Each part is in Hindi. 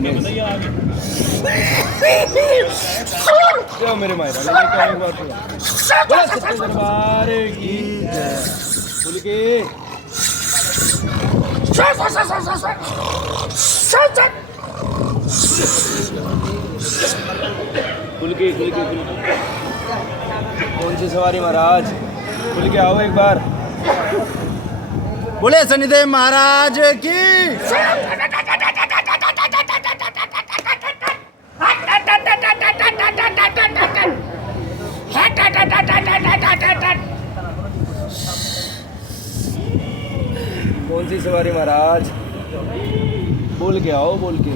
क्या मेरे मायरा लेके एक बार बोला सच्चे दरबार की जय। खुल के खुल के खुल के खुल के। कौन सी सवारी महाराज? खुल के आओ एक बार। बोले शनिदेव महाराज की। कौन सी सवारी महाराज? बोल के आओ, बोल के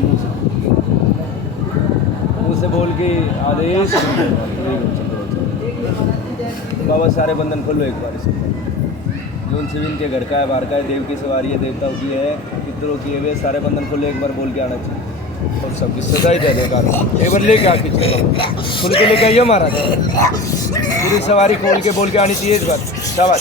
मुंह से बोल के आदेश। बाबा सारे बंधन खोलो एक बार। जो उनसे भी इनके घर का है, बाहर का है, देव की सवारी है, देवताओं की है, पितरों की है, वे सारे बंधन खोलो एक बार, बोल के आना चाहिए। और सबकी सजाई दे देगा एक बार लेके आके खुल के लेके आइए महाराज। पूरी सवारी खोल के बोल के आनी चाहिए इस बार। शाबाश।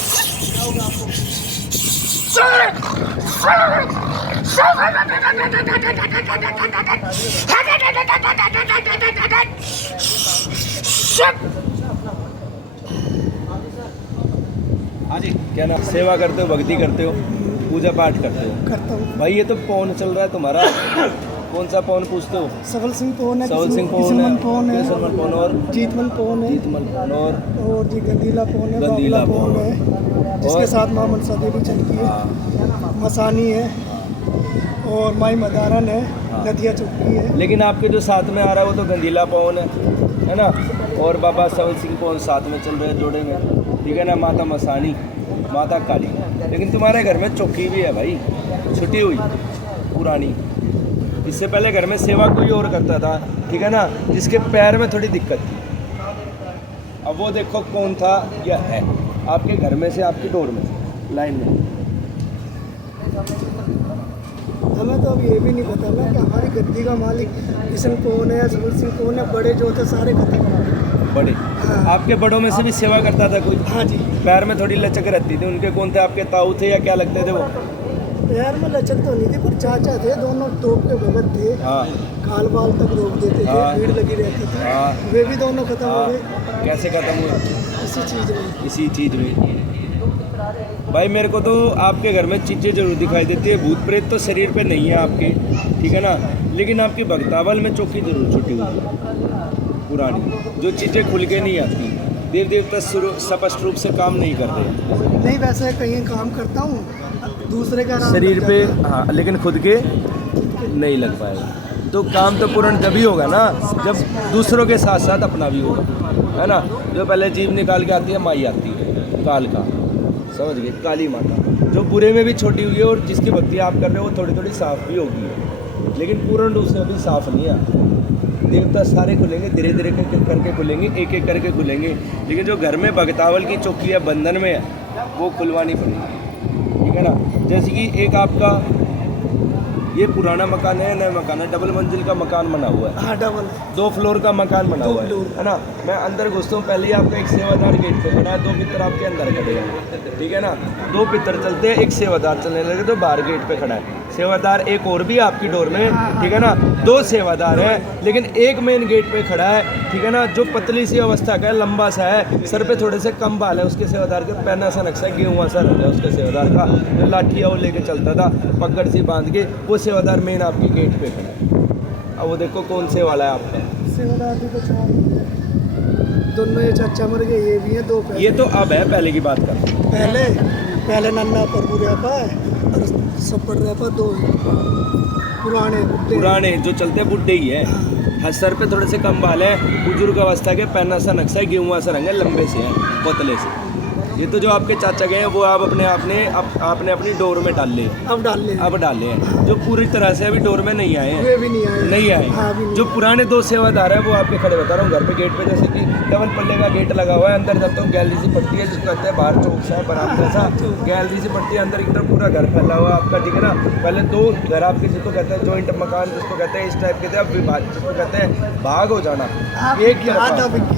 हाँ जी, क्या नाम? सेवा करते हो, भक्ति करते हो, पूजा पाठ करते हो? करता हूँ भाई ये तो पौन चल रहा है तुम्हारा। कौन सा पौन पूछते हो? सबल सिंह पौन है, सबल सिंह पौन है, किसनमन पौन है, किसनमन पौन और जीतमन पौन है, जीतमन पौन और जी गंदीला पौन है, गंदीला बावला पौन पौन है, जिसके और? साथ मां मनसा देवी चलती है, मसानी है और माई मदारन है, नदिया चौकी है। लेकिन आपके जो साथ में आ रहा है वो तो गंदीला पौन है ना? और बाबा सबल सिंह पौन साथ में चल रहे हैं जोड़े में, ठीक है ना? माता मसानी, माता काली। लेकिन तुम्हारे घर में चौकी भी है भाई, छुट्टी हुई पुरानी। इससे पहले घर में सेवा कोई और करता था, ठीक है ना? जिसके पैर में थोड़ी दिक्कत थी। अब वो देखो कौन था या है आपके घर में से, आपकी डोर में से, लाइन में। हमें तो अब ये भी नहीं पता ना कि हमारी गद्दी का मालिक किशन कौन है या सबल सिंह कौन है। बड़े जो थे सारे खत्म। बड़े हाँ। आपके बड़ों में से भी सेवा करता था कोई? हाँ जी। पैर में थोड़ी लचक रहती थी, उनके कौन थे? आपके ताऊ थे या क्या लगते थे वो? पैर में लचक तो नहीं थी, पर चाचा थे, दोनों टोप के भगत थे। हाँ काल बाल तक रोक देते थे, हाँ। भीड़ लगी रहती थी। हाँ। वे भी दोनों खत्म हो हाँ। गए कैसे खत्म हुए? इसी चीज में। इसी चीज में। भाई मेरे को तो आपके घर में चीज़ें जरूर दिखाई देती है। भूत प्रेत तो शरीर पे नहीं है आपके, ठीक है ना? लेकिन आपकी भक्तावल में चौकी जरूर छुट्टी हुई है पुरानी, जो चीज़ें खुल के नहीं आती। देव देवता स्पष्ट रूप से काम नहीं करते। नहीं, वैसे कहीं काम करता हूँ, दूसरे का आराम शरीर लग पे जाता है। हाँ, लेकिन खुद के नहीं लग पाएगा। तो काम तो पूर्ण तभी होगा ना जब दूसरों के साथ साथ अपना भी होगा, है ना? जो पहले जीव निकाल के आती है माई आती है, काल का, समझ गए? काली माता जो बुरे में भी छोटी हुई है, और जिसकी भक्ति आप कर रहे हो वो थोड़ी थोड़ी साफ भी होगी, लेकिन पूर्ण रूप से अभी साफ नहीं है। देवता सारे खुलेंगे, धीरे धीरे करके खुलेंगे, एक एक करके खुलेंगे। लेकिन जो घर में भगतावल की चौकी है, बंधन में है, वो खुलवानी पड़ेगी, ठीक है ना? जैसे कि एक आपका ये पुराना मकान है, नया मकान है, डबल मंजिल का मकान बना हुआ है। हाँ, डबल 2 फ्लोर का मकान बना हुआ है ना? मैं अंदर घुसता हूँ, पहले ही आपका एक सेवादार गेट पे खड़ा है, 2 पितर आपके अंदर खड़े हैं, ठीक है ना? 2 पितर चलते हैं, एक सेवादार चलने लगे तो बाहर गेट पे खड़ा है सेवादार। एक और भी आपकी डोर में, ठीक है ना? 2 सेवादार हैं, लेकिन एक मेन गेट पे खड़ा है, ठीक है ना? जो पतली सी अवस्था का है, लंबा सा है, सर पे थोड़े से कम बाल है उसके सेवादार के, पहना सा नक्शा गेहुआ सा रंग है उसके सेवादार का, जो लाठिया वो लेके चलता था पकड़ सी बांध के, वो सेवादार मेन आपके गेट पे खड़ा है। अब वो देखो कौन से वाला है आपका। सेवादार भी कुछ दोनों, ये चाचा मर गए, ये भी है 2 ये तो अब है, पहले की बात कर। पहले नन्ना प्रभु रहपा है और सपड़ रहपा 2 पुराने बुड्ढे। पुराने जो चलते बुड्ढे ही है, हर सर पे थोड़े से कम बाल है, बुजुर्ग अवस्था के, पहना सा नक्शा है, गेहुआ सा रंग है, लंबे से है, पतले से। ये तो जो आपके चाचा गए हैं वो आप आपने अपनी डोर में डाल ले, अब डाले हैं। जो पूरी तरह से अभी डोर में नहीं आए हैं, वे भी नहीं आए। नहीं आए। हाँ, भी नहीं। जो पुराने 2 सेवादार हैं वो आपके खड़े बता रहा हूँ घर पे गेट पे, जैसे कि डबल पल्ले का गेट लगा हुआ है, अंदर जाता हूँ, गैलरी सी पड़ती है जिसको कहते हैं बाहर चौक सा है, बराबर सा गैलरी सी पड़ती है, अंदर की तरफ पूरा घर फैला हुआ है आपका, ठीक है ना? पहले 2 घर आपके, जिसको कहते हैं जॉइंट मकान, जिसको कहते हैं इस टाइप के थे, अब विभाग, जिसको कहते हैं भाग हो जाना, एक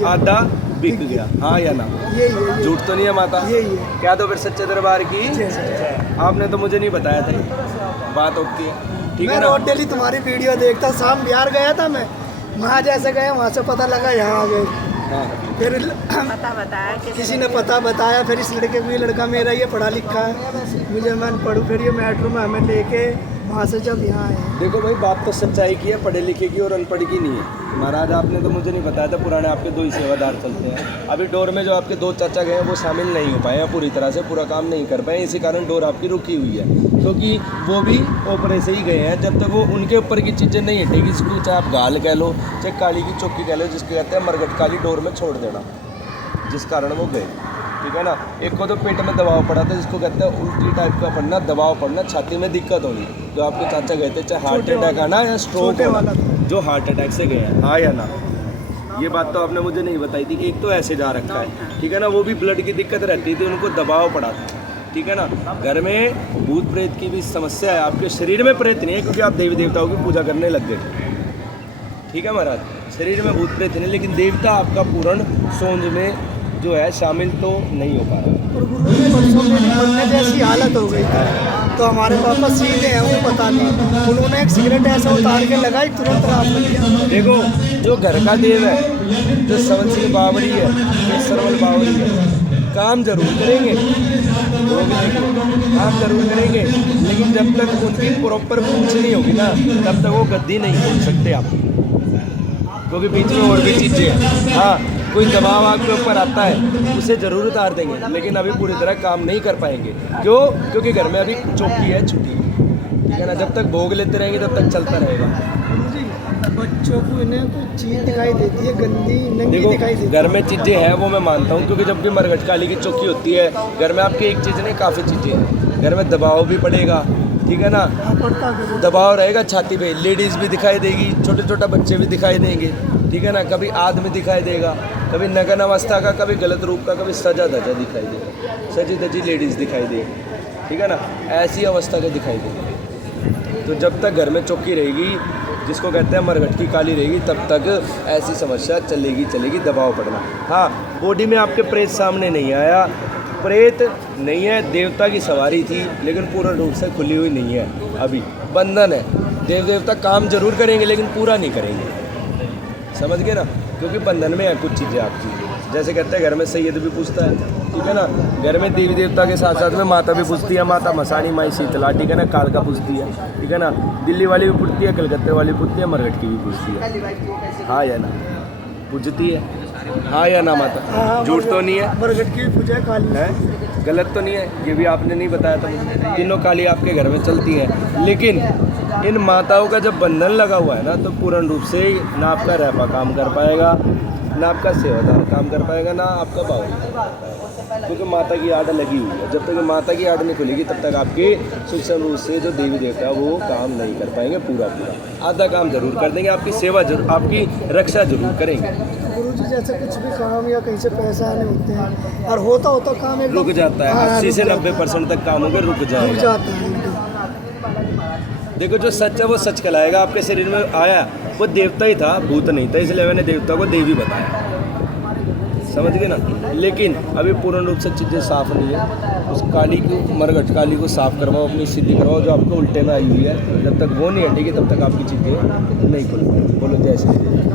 आधा बिक गया। हाँ या ना? ये झूठ तो नहीं है माता? ये क्या तो फिर सच्चे दरबार की। आपने तो मुझे नहीं बताया था, बात होती है। ठीक मैं है ना। रोज डेली तुम्हारी वीडियो देखता हूँ। शाम बिहार गया था मैं, वहाँ जैसे गए वहाँ से पता लगा यहाँ आ गए। हाँ फिर पता बताया किसी ने पता बताया, फिर इस लड़के को, ये लड़का मेरा ये पढ़ा लिखा है, मुझे मैं पढ़ूँ, फिर ये मेट्रो में हमें लेके वहाँ से जब यहाँ आए। देखो भाई, बात तो सच्चाई की है, पढ़े लिखे की और अनपढ़ की नहीं है। महाराज आपने तो मुझे नहीं बताया था, पुराने आपके 2 ही सेवादार चलते हैं। अभी डोर में जो आपके 2 चाचा गए हैं वो शामिल नहीं हो पाए हैं, पूरी तरह से पूरा काम नहीं कर पाए, इसी कारण डोर आपकी रुकी हुई है। क्योंकि वो भी ऊपर से ही गए हैं, जब तक वो उनके ऊपर की चीज़ें नहीं हटेगी, इसको चाहे आप गाल कह लो चाहे काली की चौकी कह लो, जिसको कहते हैं मरगट काली, डोर में छोड़ देना, जिस कारण वो गए। ठीक है ना। एक को तो पेट में दबाव पड़ा था, जिसको कहते हैं उल्टी टाइप का पड़ना, दबाव पड़ना, छाती में दिक्कत होगी। जो आपके चाचा गए थे, चाहे हार्ट अटैक आना या स्ट्रोक वाला, जो हार्ट अटैक से गए हैं, हाँ या ना। ये बात तो आपने मुझे नहीं बताई थी कि एक तो ऐसे जा रखा है, ठीक है ना। वो भी ब्लड की दिक्कत रहती थी, उनको दबाव पड़ा था, ठीक है ना। घर में भूत प्रेत की भी समस्या है, आपके शरीर में प्रेत नहीं है क्योंकि आप देवी देवताओं की पूजा करने लग गए, ठीक है महाराज। शरीर में भूत प्रेत नहीं, लेकिन देवता आपका पूर्ण सोंज में जो है शामिल तो नहीं हो पा रहा। और गुरु जी परसों मेरी मरने जैसी हालत हो गई थी, तो हमारे पापा सीधे हैं, उन्हें पता नहीं, उन्होंने एक सिगरेट ऐसा उतार के लगाई, तुरंत रात बन गया। देखो, जो घर का देव है, जो सवन सिंह बावरी है, जो सरवल बावरी है, काम जरूर करेंगे, वो भी देखिए काम जरूर करेंगे, लेकिन जब तक उनकी प्रॉपर पूछ नहीं होगी ना, तब तक वो गद्दी नहीं खोल सकते आप, क्योंकि बीच में और भी चीज़ें हैं। हाँ, कोई दबाव आपके ऊपर आता है, उसे ज़रूर उतार देंगे, लेकिन अभी पूरी तरह काम नहीं कर पाएंगे। क्यों? क्योंकि घर में अभी चौकी है, छुट्टी, ठीक है ना। जब तक भोग लेते रहेंगे तब तक चलता रहेगा। गुरु जी बच्चों को इन्हें कुछ चीज़ दिखाई देती है, गंदी नंगी दिखाई देखो, देती है। घर में चीज़ें हैं वो मैं मानता हूँ, क्योंकि जब भी मरघट काली की चौकी होती है घर में, आपकी एक चीज़ नहीं काफ़ी चीज़ें हैं। घर में दबाव भी पड़ेगा, ठीक है ना, पड़ता है। दबाव रहेगा छाती पे, लेडीज़ भी दिखाई देगी, छोटे छोटे बच्चे भी दिखाई देंगे, ठीक है ना। कभी आदमी दिखाई देगा, कभी नगन अवस्था का, कभी गलत रूप का, कभी सजा धजा दिखाई देगा, सजी धजी लेडीज़ दिखाई देगी, ठीक है ना। ऐसी अवस्था के दिखाई देगी। तो जब तक घर में चौकी रहेगी, जिसको कहते हैं मरघट की काली रहेगी, तब तक ऐसी समस्या चलेगी, दबाव पड़ना। हाँ, बॉडी में आपके प्रेत सामने नहीं आया, प्रेत नहीं है, देवता की सवारी थी, लेकिन पूर्ण रूप से खुली हुई नहीं है, अभी बंधन है। देव देवता काम जरूर करेंगे, लेकिन पूरा नहीं करेंगे, समझ गए ना। क्योंकि बंधन में है कुछ चीज़ें आपकी, जैसे कहते हैं घर में सैयद भी पूछता है, ठीक है ना। घर में देवी देवता के साथ साथ में माता भी पूछती है, माता मसानी, माई शीतला, ठीक है ना, कालका पूछती है, ठीक है ना। दिल्ली वाली भी पूछती है, कलकत्ते वाली पूछती है, मरघट की भी पूछती है, हाँ या ना, पूछती है, हाँ या ना माता, झूठ तो नहीं है। मरघट की पूजा काली है, गलत तो नहीं है, ये भी आपने नहीं बताया था मुझे। तीनों काली आपके घर में चलती हैं, लेकिन इन माताओं का जब बंधन लगा हुआ है ना, तो पूर्ण रूप से ना आपका रहपा काम कर पाएगा, ना आपका सेवादार काम कर पाएगा, ना आपका बावली, क्योंकि माता की आड़ लगी हुई है। जब तक माता की आड़ नहीं खुलेगी, तब तक आपके सूक्ष्म रूप से जो देवी देवता वो काम नहीं कर पाएंगे पूरा। आधा काम जरूर कर देंगे, आपकी सेवा जरूर, आपकी रक्षा जरूर करेंगे। गुरु जी जैसे कुछ भी काम या कहीं से पैसा आने होते हैं, और होता काम एकदम रुक जाता है, 80 से 90% तक काम होकर रुक रुक जाएगा। जाता है एकदम। देखो, जो सच है वो सच कहलाएगा। आपके शरीर में आया वो देवता ही था, भूत नहीं था, इसलिए मैंने देवता को देवी बताया, समझ गए ना। लेकिन अभी पूर्ण रूप से चीज़ें साफ नहीं है। उस काली को, मरघट काली को साफ करवाओ, अपनी सिद्धि करवाओ जो आपको उल्टे में आई हुई है। जब तक वो नहीं हटेगी तब तक आपकी चीज़ें नहीं खुलेंगी। बोलो जय श्री राम।